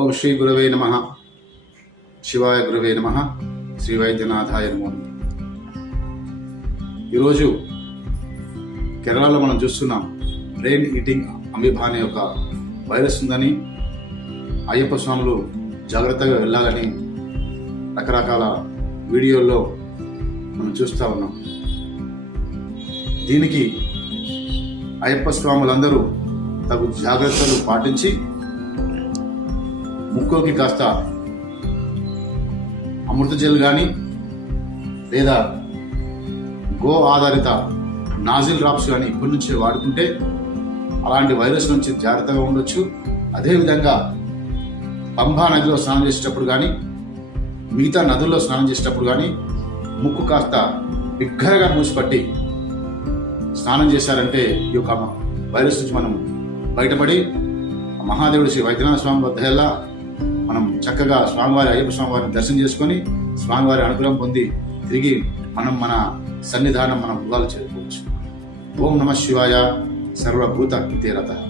ఓం శ్రీ గురవే నమః. శివాయ గురవే నమః. శ్రీ వైద్యనాథాయ నమో. ఈరోజు కేరళలో మనం చూస్తున్నాం బ్రెయిన్ ఈటింగ్ అమీబా అనే ఒక వైరస్ ఉందని, అయ్యప్ప స్వాములు జాగ్రత్తగా వెళ్ళాలని రకరకాల వీడియోల్లో మనం చూస్తూ ఉన్నాం. దీనికి అయ్యప్ప స్వాములందరూ తగు జాగ్రత్తలు పాటించి ముక్కుకి కాస్త అమృత జెల్ కానీ లేదా గో ఆధారిత నాజిల్ డ్రాప్స్ కానీ ఇప్పటి నుంచి వాడుకుంటే అలాంటి వైరస్ నుంచి జాగ్రత్తగా ఉండొచ్చు. అదేవిధంగా పంబా నదిలో స్నానం చేసేటప్పుడు కానీ మిగతా నదుల్లో స్నానం చేసేటప్పుడు కానీ ముక్కు కాస్త బిగ్గరగా మూసిపట్టి స్నానం చేశారంటే ఈ యొక్క వైరస్ నుంచి మనం బయటపడి మహాదేవుడు శ్రీ వైద్యనాథ స్వామి వద్ద వెళ్ళా మనం చక్కగా స్వామివారి అయ్యప్ప స్వామివారిని దర్శనం చేసుకొని స్వామివారి అనుగ్రహం పొంది తిరిగి మనం మన సన్నిధానం మన గృహాలు చేరుకోవచ్చు. ఓం నమః శివాయ. సర్వభూత హితే రతః.